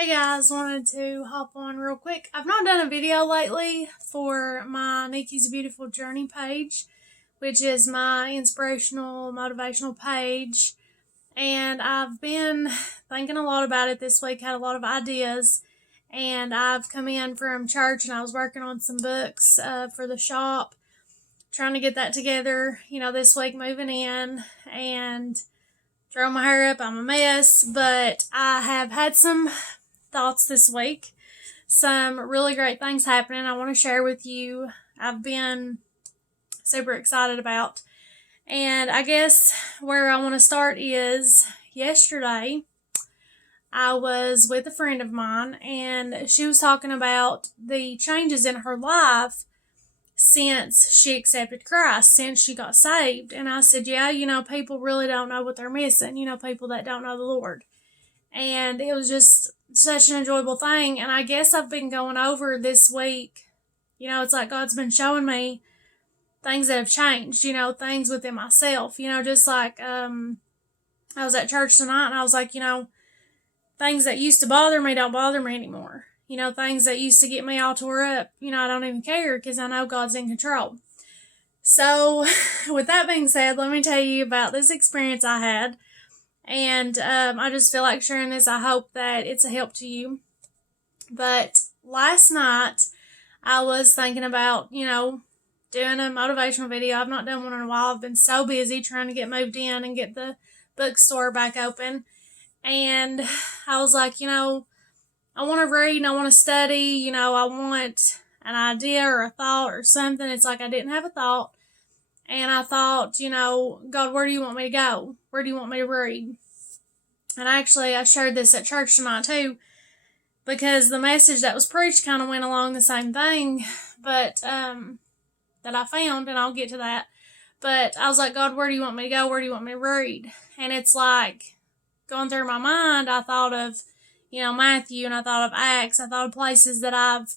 Hey guys, wanted to hop on real quick. I've not done a video lately for my Niki's Beautiful Journey page, which is my inspirational, motivational page. And I've been thinking a lot about it this week, had a lot of ideas. And I've come in from church and I was working on some books for the shop, trying to get that together, this week moving in and throw my hair up. I'm a mess, but I have had some thoughts this week. Some really great things happening I want to share with you. I've been super excited about. And I guess where I want to start is yesterday I was with a friend of mine and she was talking about the changes in her life since she accepted Christ, since she got saved. And I said, yeah, people really don't know what they're missing, people that don't know the Lord. And it was just such an enjoyable thing. And I guess I've been going over this week, it's like God's been showing me things that have changed, things within myself, just like I was at church tonight and I was like, things that used to bother me don't bother me anymore. Things that used to get me all tore up, I don't even care because I know God's in control. So with that being said, let me tell you about this experience I had. And I just feel like sharing this. I hope that it's a help to you. But last night, I was thinking about, doing a motivational video. I've not done one in a while. I've been so busy trying to get moved in and get the bookstore back open. And I was like, I want to read and I want to study. I want an idea or a thought or something. It's like I didn't have a thought. And I thought, God, where do you want me to go? Where do you want me to read? And actually, I shared this at church tonight too, because the message that was preached kind of went along the same thing, but that I found, and I'll get to that. But I was like, God, where do you want me to go? Where do you want me to read? And it's like going through my mind, I thought of, Matthew, and I thought of Acts. I thought of places that I've,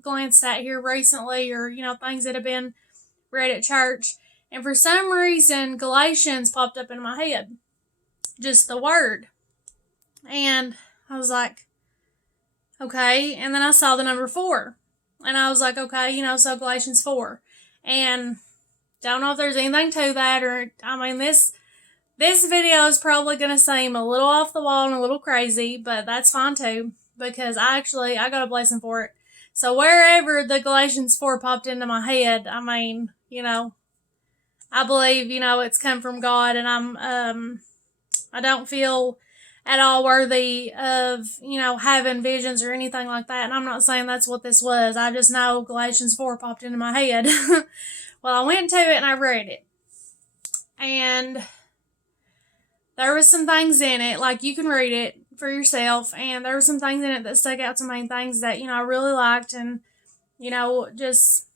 glanced at here recently, or, things that have been read at church. And for some reason, Galatians popped up in my head. Just the word. And I was like, okay. And then I saw the number 4. And I was like, okay, so Galatians 4. And don't know if there's anything to that, or, this video is probably going to seem a little off the wall and a little crazy, but that's fine too, because I got a blessing for it. So wherever the Galatians 4 popped into my head, I believe, it's come from God, and I don't feel at all worthy of, having visions or anything like that. And I'm not saying that's what this was. I just know Galatians 4 popped into my head. Well, I went to it and I read it. And there was some things in it, like you can read it for yourself. And there were some things in it that stuck out to me, things that, I really liked and, just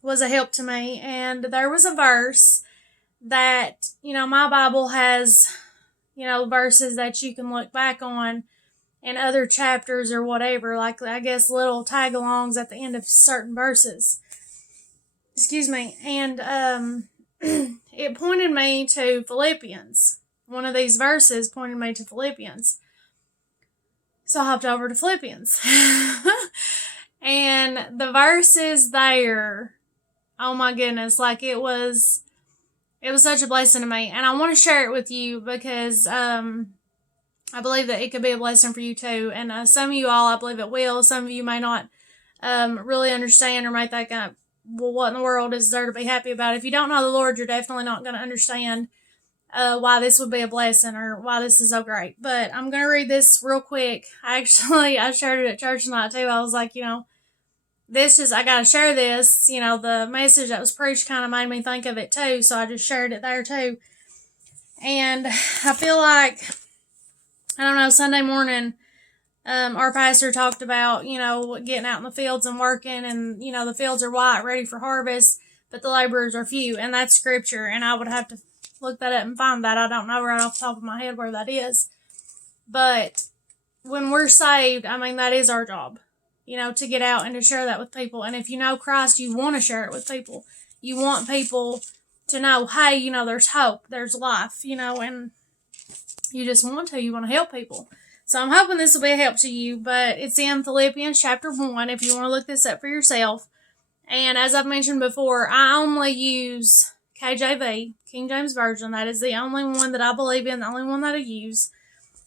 was a help to me. And there was a verse that, my Bible has, verses that you can look back on in other chapters or whatever, like, I guess, little tag-alongs at the end of certain verses. Excuse me. And, it pointed me to Philippians. One of these verses pointed me to Philippians. So I hopped over to Philippians. And the verses there, oh my goodness, like it was such a blessing to me. And I want to share it with you because I believe that it could be a blessing for you too. And some of you all, I believe it will. Some of you may not really understand or may think, well, what in the world is there to be happy about? If you don't know the Lord, you're definitely not going to understand why this would be a blessing or why this is so great. But I'm going to read this real quick. I shared it at church tonight too. I was like, I got to share this. The message that was preached kind of made me think of it too. So I just shared it there too. And I feel like, I don't know, Sunday morning, our pastor talked about, getting out in the fields and working, and, the fields are white, ready for harvest, but the laborers are few, and that's scripture, and I would have to look that up and find that. I don't know right off the top of my head where that is, but when we're saved, that is our job, to get out and to share that with people, and if you know Christ, you want to share it with people. You want people to know, hey, there's hope, there's life, and you just want to help people. So I'm hoping this will be a help to you, but it's in Philippians chapter 1 if you want to look this up for yourself. And as I've mentioned before, I only use KJV, King James Version. That is the only one that I believe in, the only one that I use.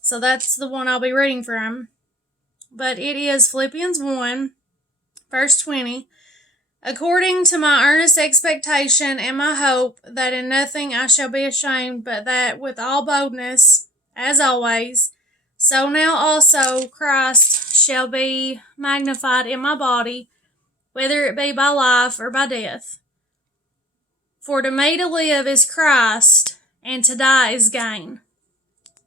So that's the one I'll be reading from. But it is Philippians 1, verse 20. According to my earnest expectation and my hope that in nothing I shall be ashamed, but that with all boldness, as always, so now also Christ shall be magnified in my body, whether it be by life or by death. For to me to live is Christ, and to die is gain.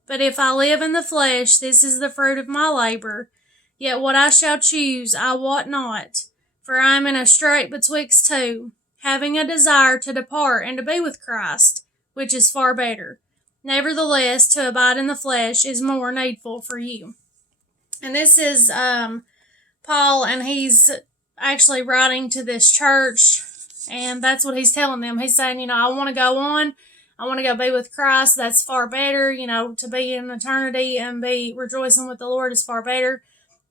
But if I live in the flesh, this is the fruit of my labor. Yet what I shall choose I wot not, for I am in a strait betwixt two, having a desire to depart and to be with Christ, which is far better. Nevertheless, to abide in the flesh is more needful for you. And this is Paul, and he's actually writing to this church, and that's what he's telling them. He's saying, I want to go on. I want to go be with Christ. That's far better. To be in eternity and be rejoicing with the Lord is far better.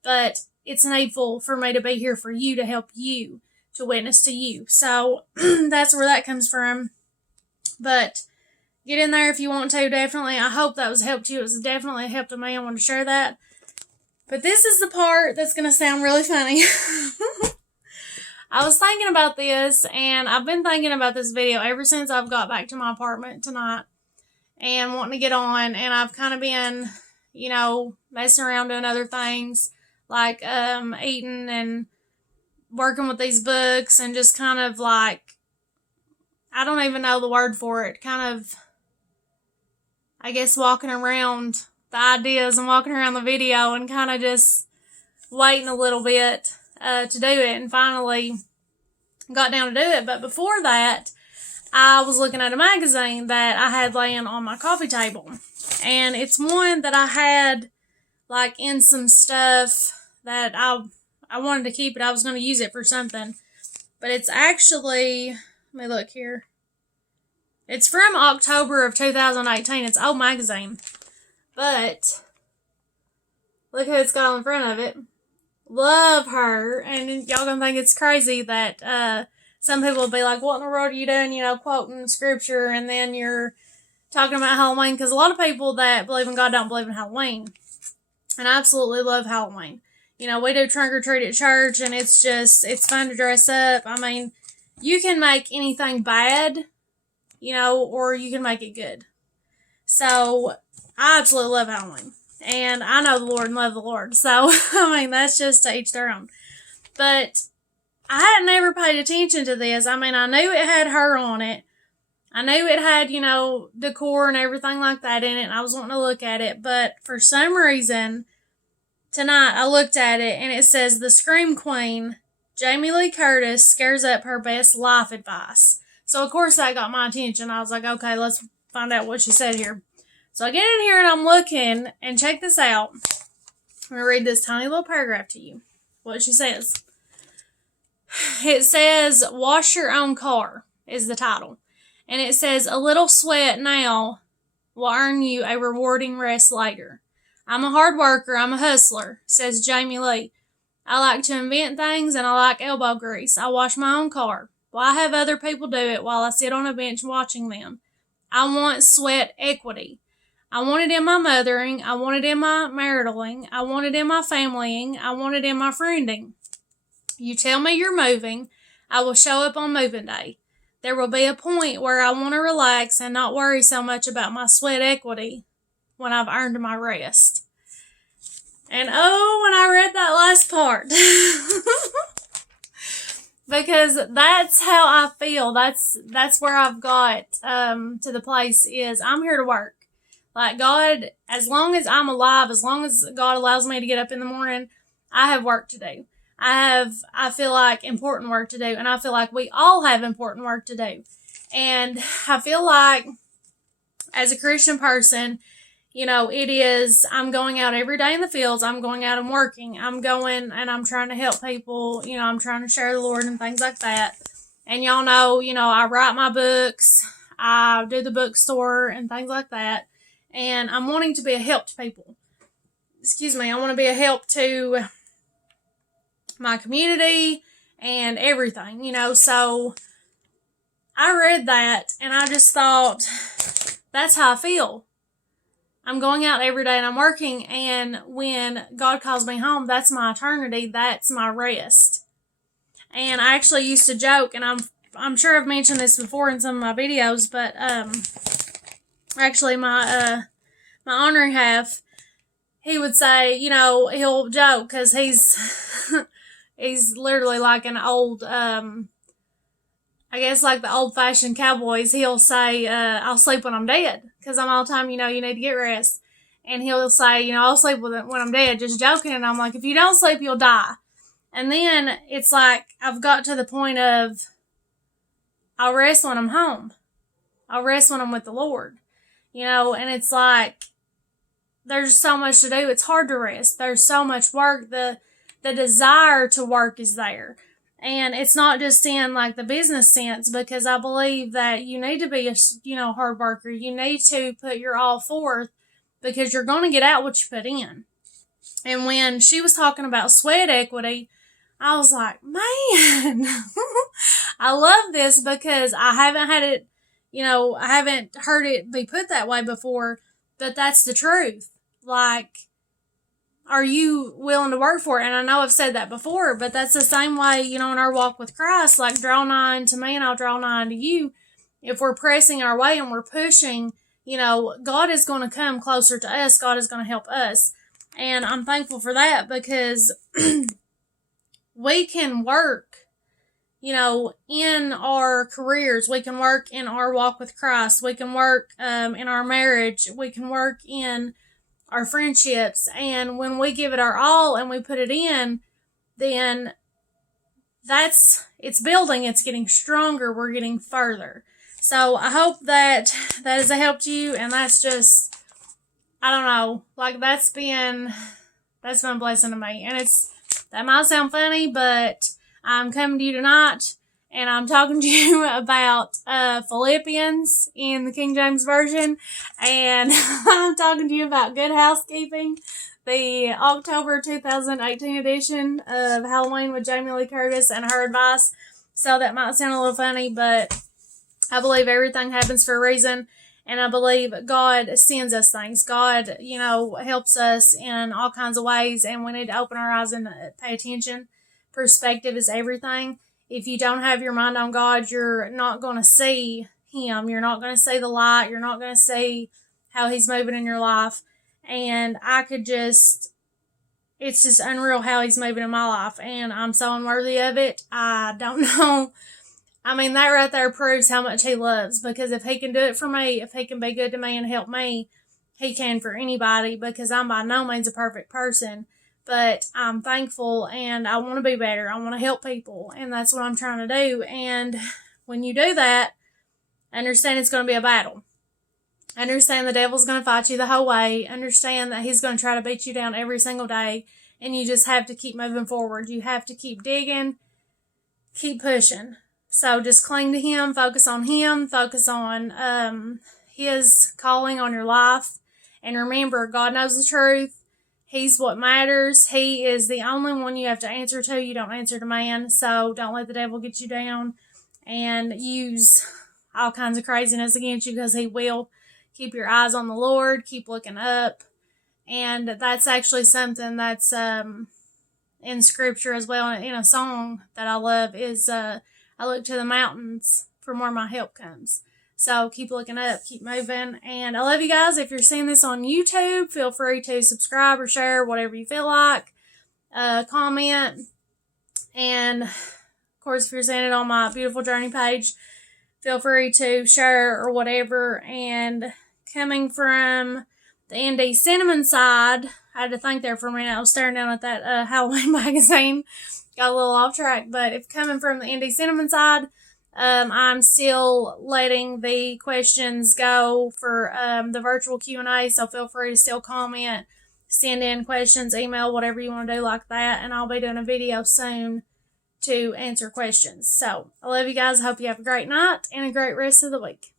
But it's needful for me to be here for you, to help you, to witness to you. So that's where that comes from. But get in there if you want to, definitely. I hope that was a help to you. It was definitely a help to me. I want to share that. But this is the part that's going to sound really funny. I was thinking about this, and I've been thinking about this video ever since I've got back to my apartment tonight and wanting to get on. And I've kind of been, messing around doing other things, like eating and working with these books, and just kind of like, I don't even know the word for it, kind of, I guess, walking around the ideas and walking around the video and kind of just waiting a little bit to do it, and finally got down to do it. But before that, I was looking at a magazine that I had laying on my coffee table, and it's one that I had like in some stuff that I wanted to keep it. I was going to use it for something, but it's actually, let me look here. It's from October of 2018. It's an old magazine, but look who it's got on the front of it. Love her. And y'all gonna think it's crazy that some people will be like, what in the world are you doing, quoting scripture, and then you're talking about Halloween, because a lot of people that believe in God don't believe in Halloween. And I absolutely love Halloween. We do trunk or treat at church, and it's fun to dress up. I mean, you can make anything bad, or you can make it good. So I absolutely love Halloween. And I know the Lord and love the Lord. So, that's just to each their own. But I had never paid attention to this. I knew it had her on it. I knew it had, decor and everything like that in it. And I was wanting to look at it. But for some reason, tonight I looked at it, and it says, the Scream Queen, Jamie Lee Curtis, scares up her best life advice. So, of course, that got my attention. I was like, okay, let's find out what she said here. So I get in here and I'm looking, and check this out. I'm going to read this tiny little paragraph to you. What she says. It says, Wash Your Own Car is the title. And it says, a little sweat now will earn you a rewarding rest later. I'm a hard worker. I'm a hustler, says Jamie Lee. I like to invent things, and I like elbow grease. I wash my own car. Why have other people do it while I sit on a bench watching them? I want sweat equity. I want it in my mothering. I want it in my maritaling. I want it in my familying. I want it in my friending. You tell me you're moving. I will show up on moving day. There will be a point where I want to relax and not worry so much about my sweat equity when I've earned my rest. And when I read that last part, because that's how I feel. That's where I've got to the place is I'm here to work. Like God, as long as I'm alive, as long as God allows me to get up in the morning, I have work to do. I feel like important work to do. And I feel like we all have important work to do. And I feel like as a Christian person, it is, I'm going out every day in the fields. I'm going out and working. I'm going and I'm trying to help people. I'm trying to share the Lord and things like that. And y'all know, I write my books. I do the bookstore and things like that. And I'm wanting to be a help to people. I want to be a help to my community and everything, so I read that and I just thought, that's how I feel. I'm going out every day and I'm working, and when God calls me home, that's my eternity, that's my rest. And I actually used to joke, and I'm sure I've mentioned this before in some of my videos, but actually my honoring half, he would say, he'll joke because he's he's literally like an old, I guess like the old-fashioned cowboys. He'll say, I'll sleep when I'm dead, because I'm all the time, you need to get rest. And he'll say, I'll sleep when I'm dead, just joking. And I'm like, if you don't sleep, you'll die. And then it's like I've got to the point of, I'll rest when I'm home. I'll rest when I'm with the Lord. And it's like, there's so much to do. It's hard to rest. There's so much work. The desire to work is there. And it's not just in like the business sense, because I believe that you need to be a, hard worker. You need to put your all forth, because you're going to get out what you put in. And when she was talking about sweat equity, I was like, man, I love this, because I haven't had it, I haven't heard it be put that way before, but that's the truth. Like, are you willing to work for it? And I know I've said that before, but that's the same way, in our walk with Christ. Like, draw nigh unto me and I'll draw nigh unto you. If we're pressing our way and we're pushing, God is going to come closer to us. God is going to help us. And I'm thankful for that, because we can work, in our careers. We can work in our walk with Christ. We can work in our marriage. We can work in our friendships. And when we give it our all and we put it in, then it's building. It's getting stronger. We're getting further. So I hope that has helped you. And that's just, I don't know, like that's been a blessing to me. And that might sound funny, but I'm coming to you tonight and I'm talking to you about Philippians in the King James Version, and I'm talking to you about Good Housekeeping, the October 2018 edition of Halloween with Jamie Lee Curtis and her advice. So that might sound a little funny, but I believe everything happens for a reason, and I believe God sends us things. God, helps us in all kinds of ways, and we need to open our eyes and pay attention. Perspective is everything. If you don't have your mind on God, you're not going to see Him. You're not going to see the light. You're not going to see how He's moving in your life. And it's just unreal how He's moving in my life. And I'm so unworthy of it. I don't know. I mean, that right there proves how much He loves. Because if He can do it for me, if He can be good to me and help me, He can for anybody. Because I'm by no means a perfect person. But I'm thankful and I want to be better. I want to help people. And that's what I'm trying to do. And when you do that, understand it's going to be a battle. Understand the devil's going to fight you the whole way. Understand that he's going to try to beat you down every single day. And you just have to keep moving forward. You have to keep digging, keep pushing. So just cling to Him, focus on Him, focus on His calling on your life. And remember, God knows the truth. He's what matters. He is the only one you have to answer to. You don't answer to man. So don't let the devil get you down and use all kinds of craziness against you, because he will. Keep your eyes on the Lord. Keep looking up. And that's actually something that's in Scripture as well. In a song that I love is I look to the mountains from where my help comes. So keep looking up, keep moving. And I love you guys. If you're seeing this on YouTube, feel free to subscribe or share, whatever you feel like. Comment. And, of course, if you're seeing it on my Beautiful Journey page, feel free to share or whatever. And coming from the ND Cinnamon side, I had to think there for a minute. I was staring down at that Halloween magazine. Got a little off track. But if coming from the ND Cinnamon side, I'm still letting the questions go for the virtual Q&A, so feel free to still comment, send in questions, email, whatever you want to do like that, and I'll be doing a video soon to answer questions. So, I love you guys. I hope you have a great night and a great rest of the week.